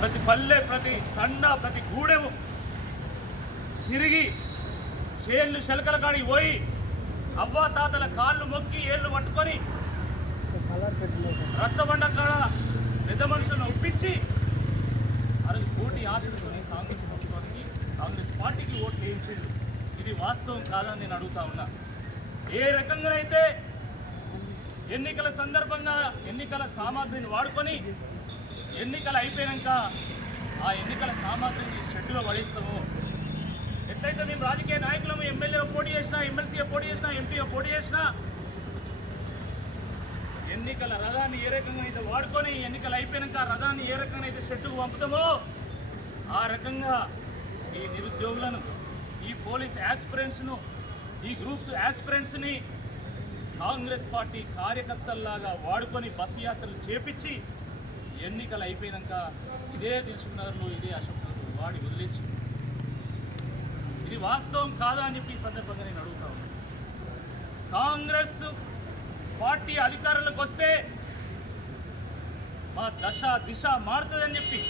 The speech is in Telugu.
ప్రతి పల్లె, ప్రతి తండ, ప్రతి గూడెము తిరిగి చేళ్ళు శలకల కాడికి పోయి అవ్వాతాతల కాళ్ళు మొక్కి ఏళ్ళు పట్టుకొని రచ్చబండ కాడ పెద్ద మనుషులను ఒప్పించి అది ఓటు ఆశించుకొని కాంగ్రెస్ ప్రభుత్వానికి, కాంగ్రెస్ పార్టీకి ఓట్లు వేయించిండు. ఇది వాస్తవం కాదని నేను అడుగుతా ఉన్నా. ఏ రకంగానైతే ఎన్నికల సందర్భంగా ఎన్నికల సామాగ్రిని వాడుకొని ఎన్నికలు అయిపోయాక ఆ ఎన్నికల సామాగ్రిని షెడ్డులో పడేస్తామో, ఎట్లయితే మేము రాజకీయ నాయకులము ఎమ్మెల్యే పోటీ చేసినా, ఎమ్మెల్సీగా పోటీ చేసినా, ఎంపీగా పోటీ చేసినా ఎన్నికల రథాన్ని ఏ రకంగా అయితే వాడుకొని ఎన్నికలు అయిపోయాక రథాన్ని ఏ రకంగా అయితే షెడ్డుకు పంపుతామో ఆ రకంగా ఈ నిరుద్యోగులను, ఈ పోలీస్ యాస్పిరెంట్స్ను, ఈ గ్రూప్స్ యాస్పిరెంట్స్ని కాంగ్రెస్ పార్టీ కార్యకర్తల్లాగా వాడుకొని బస్సు యాత్రలు చేపించి ఎన్నికలు అయిపోయాక ఇదే దిల్సుఖ్నగర్లో, ఇదే అశోక్నగర్లో వాడి వదిలేసి, ఇది వాస్తవం కాదా అని చెప్పి ఈ సందర్భంగా నేను అడుగుతా ఉన్నాను. కాంగ్రెస్ పార్టీ అధికారంలోకి వస్తే మా దశ దిశ మారుతుందని చెప్పి